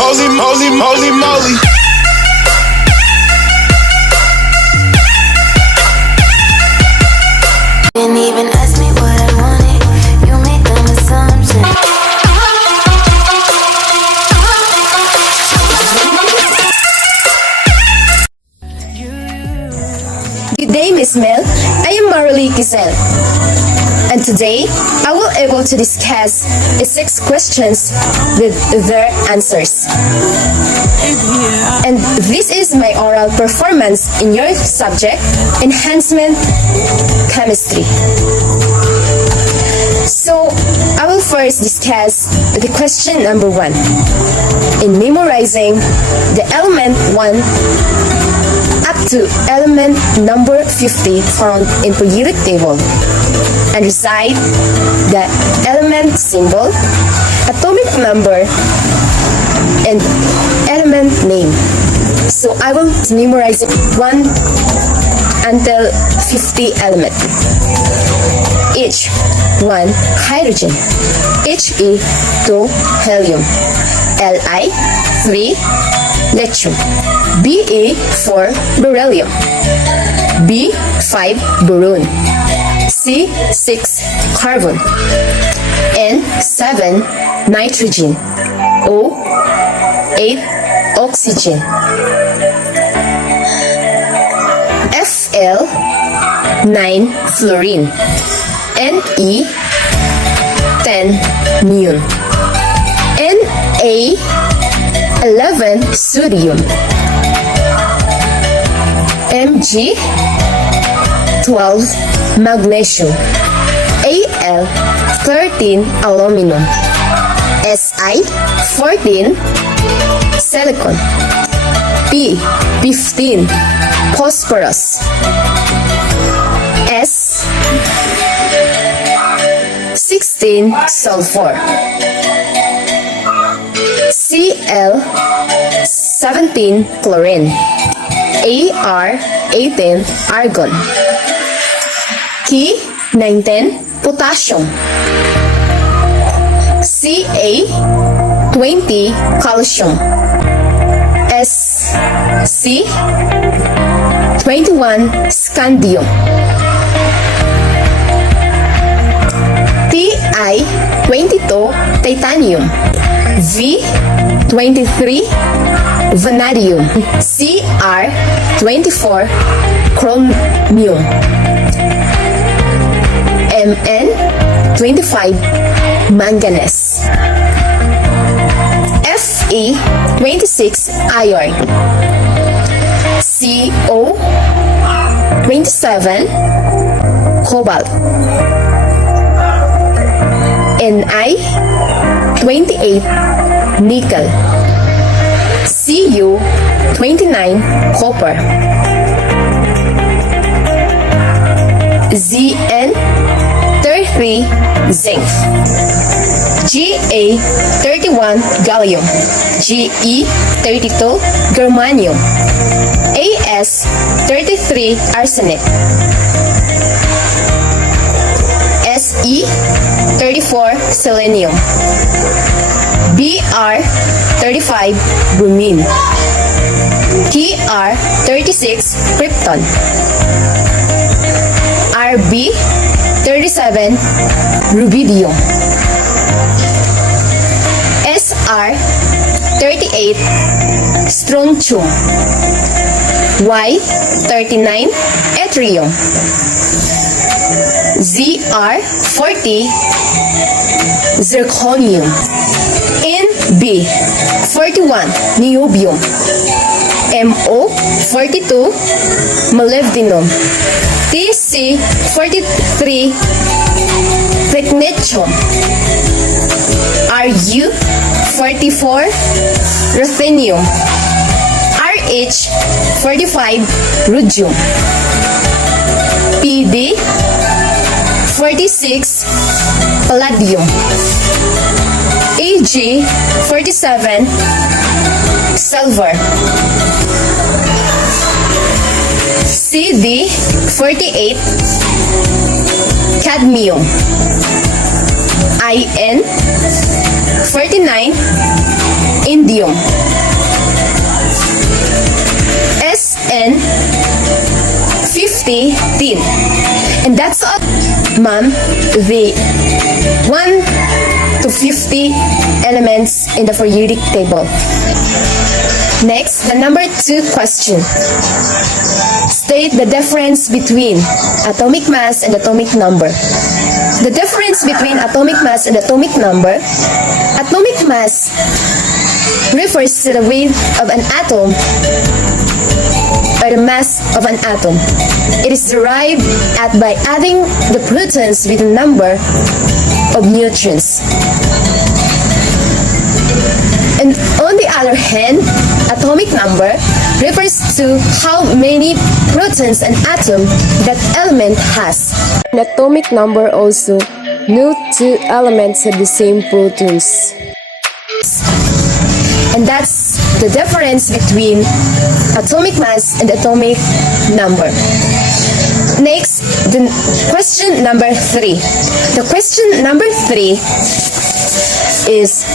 Holy moly, moly, moly. Didn't even ask me what I wanted. You made them assumptions. Good day, Miss Mel. I am Marilee Kizel. And today, I will able to discuss 6 questions with their answers. And this is my oral performance in your subject, Enhancement Chemistry. So, I will first discuss the question number 1. In memorizing the element 1 up to element number 50 found in periodic table, and recite the element symbol, atomic number, and element name. So I will memorize it 1 until 50 element. H, 1 hydrogen. He, 2 helium. Li, 3 lithium. Be, 4 beryllium. B, 5 boron. C, 6 carbon. N, 7 nitrogen. O, 8 oxygen. Fl, 9 fluorine. Ne, 10 neon. Na, 11 sodium. Mg, 12 magnesium. Al, 13 aluminum. Si, 14 silicon. P, 15 phosphorus. S, 16 sulfur. Cl, 17 chlorine. Ar, 18 argon. K, 19 potassium. Ca, 20 calcium. Sc, 21 scandium. Ti, 22 titanium. V, 23 vanadium. Cr, 24 chromium. Mn, 25 manganese. Fe, 26 iron. Co, 27 cobalt. Ni, 28 nickel. Cu, 29 copper. Zn, 33 zinc. Ga, 31 gallium. Ge, 32 germanium. As, 33 arsenic. Se, 34 selenium. Br, 35 bromine. Tr, 36 krypton. Rb, 37 rubidium. Sr, 38 strontium. Y, 39 yttrium. Zr, 40 zirconium. Nb, 41 niobium. Mo, 42 molybdenum. Tc, 43 technetium. Ru, 44 ruthenium. Rh, 45 rhodium. Pd, 46 palladium. Ag, 47 silver. CD, 48 cadmium. In, 49, indium. SN 50, tin. And that's all, ma'am, the 1 to 50 elements in the periodic table. Next, the number 2 question. State the difference between atomic mass and atomic number. The difference between atomic mass and atomic number. Atomic mass refers to the weight of an atom or the mass of an atom. It is derived by adding the protons with the number of neutrons. And on the other hand, atomic number refers to how many protons an atom that element has. An atomic number also, no two elements have the same protons. And that's the difference between atomic mass and atomic number. Next, the question number 3. The question number 3 is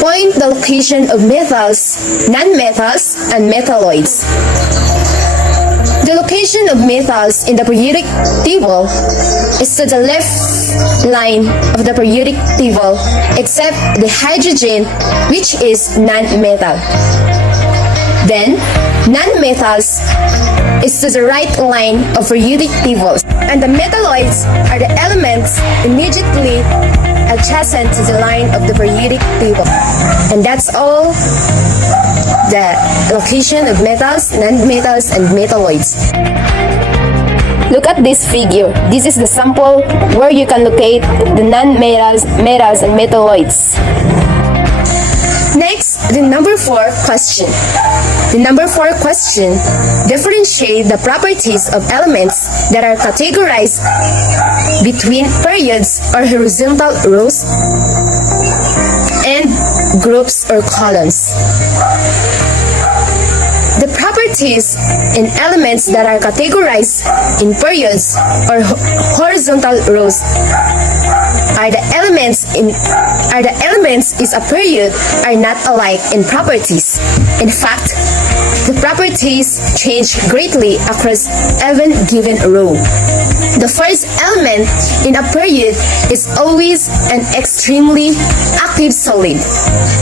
point the location of metals, non-metals, and metalloids. The location of metals in the periodic table is to the left line of the periodic table except the hydrogen, which is non-metal. Then, non-metals is to the right line of periodic tables, and the metalloids are the elements immediately adjacent to the line of the periodic table. And that's all the location of metals, non-metals, and metalloids. Look at this figure. This is the sample where you can locate the non-metals, metals, and metalloids. Next, the number 4 question. The number 4 question, differentiate the properties of elements that are categorized between periods or horizontal rows and groups or columns. The properties in elements that are categorized in periods or horizontal rows are the elements is a period are not alike in properties. In fact, the properties change greatly across even given row. The first element in a period is always an extremely active solid.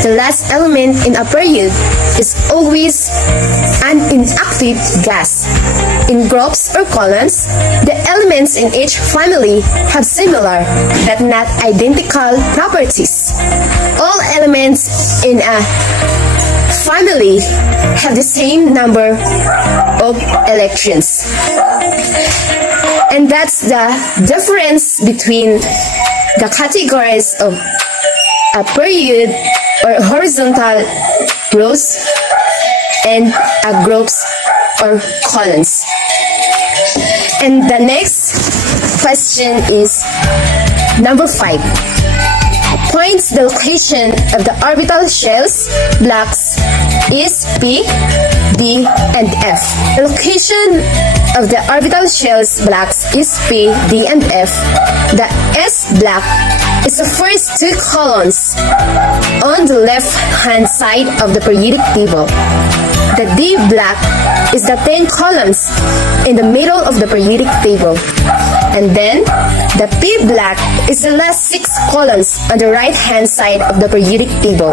The last element in a period is always an inactive gas. In groups or columns, the elements in each family have similar but not identical properties. All elements in a family have the same number of electrons. And that's the difference between the categories of a period or horizontal rows and a groups or columns. And the next question is number 5. Points the location of the orbital shells blocks is P, B, and F. The location of the orbital shells blocks is P, D, and F. The S block is the first 2 columns on the left-hand side of the periodic table. The D block is the 10 columns in the middle of the periodic table. And then, the P block is the last 6 columns on the right-hand side of the periodic table.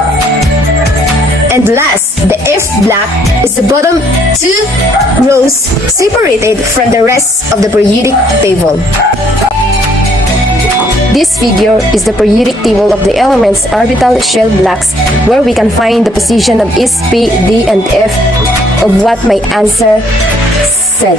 And last, the F block is the bottom 2 rows separated from the rest of the periodic table. This figure is the periodic table of the elements orbital shell blocks, where we can find the position of S, P, D, and F of what my answer said.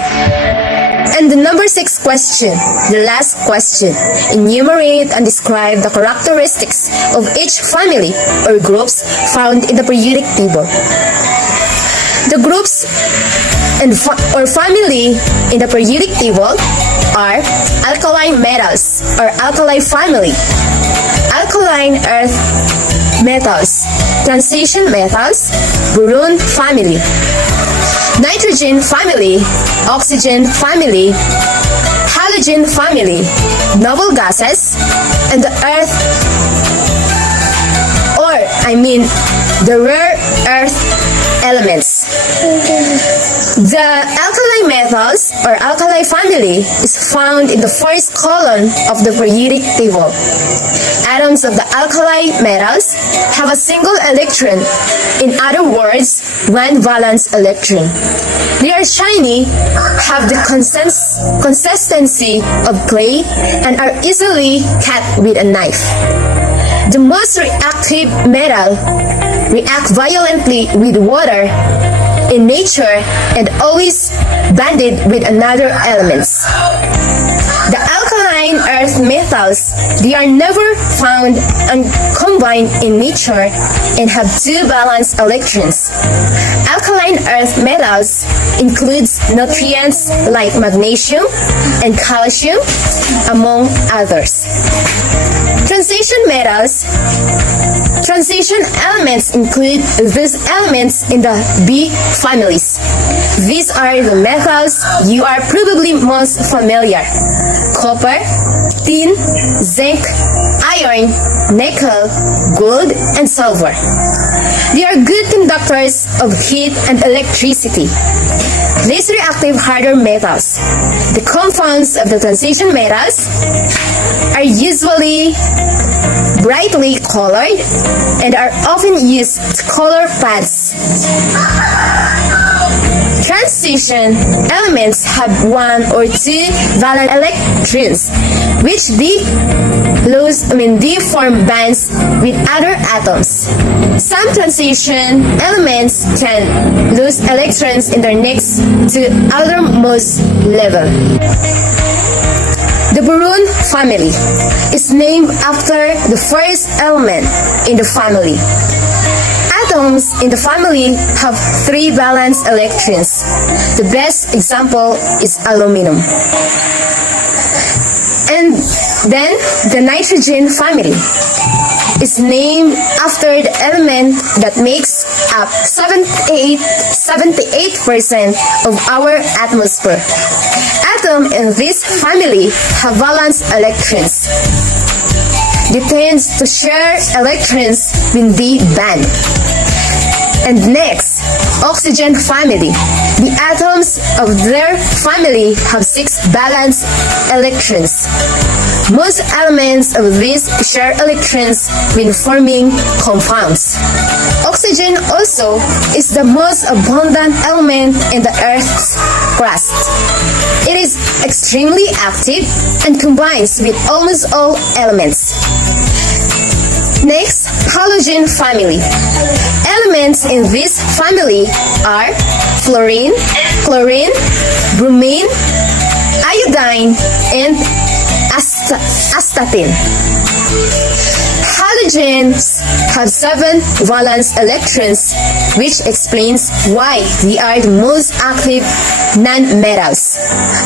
And the number 6 question, the last question, enumerate and describe the characteristics of each family or groups found in the periodic table. The groups or family in the periodic table are alkaline metals or alkali family, alkaline earth metals, transition metals, boron family, nitrogen family, oxygen family, halogen family, noble gases, and the earth I mean the rare earth elements. The alkali metals or alkali family is found in the first column of the periodic table. Atoms of the alkali metals have a single electron, in other words, one valence electron. They are shiny, have the consistency of clay, and are easily cut with a knife. The most reactive metal react violently with water in nature and always bonded with another elements. The alkaline earth metals, they are never found and combined in nature and have two valence electrons. Alkaline earth metals includes nutrients like magnesium and calcium, among others. Transition metals. Transition elements include these elements in the B families. These are the metals you are probably most familiar: copper, tin, zinc, iron, nickel, gold, and silver. They are good conductors of heat and electricity. These reactive harder metals, the compounds of the transition metals, are usually brightly colored and are often used to color pads. Transition elements have one or two valence electrons, which they form bonds with other atoms. Some transition elements can lose electrons in their next to outermost level. The boron family is named after the first element in the family. Atoms in the family have three valence electrons. The best example is aluminum. And then the nitrogen family is named after the element that makes up 78% of our atmosphere. Atoms in this family have valence electrons. They tend to share electrons when they bond. And next, oxygen family. The atoms of their family have 6 valence electrons. Most elements of these share electrons when forming compounds. Oxygen also is the most abundant element in the Earth's crust. It is extremely active and combines with almost all elements. Next, halogen family. Elements in this family are fluorine, chlorine, bromine, iodine, and astatine. Halogens have 7 valence electrons, which explains why they are the most active non-metals.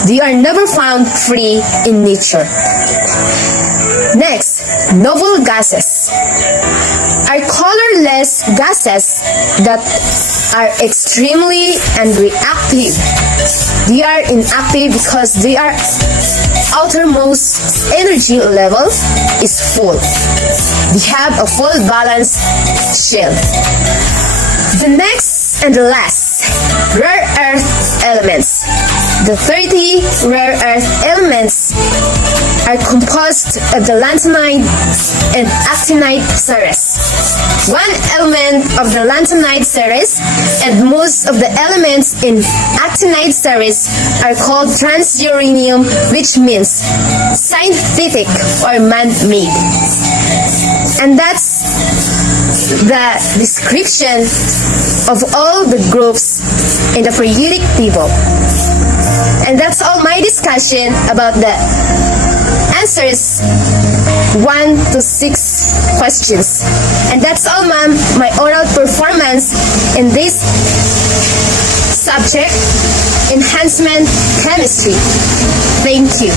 They are never found free in nature. Next, noble gases are colorless gases that are extremely unreactive. They are inactive because their outermost energy level is full. They have a full valence shell. The next and the last, rare earth elements. The 30 rare earth elements are composed of the lanthanide and actinide series. One element of the lanthanide series and most of the elements in actinide series are called transuranium, which means synthetic or man-made. And that's the description of all the groups in the periodic table. And that's all my discussion about the answers 1 to 6 questions. And that's all, ma'am, my oral performance in this subject, enhancement chemistry. Thank you.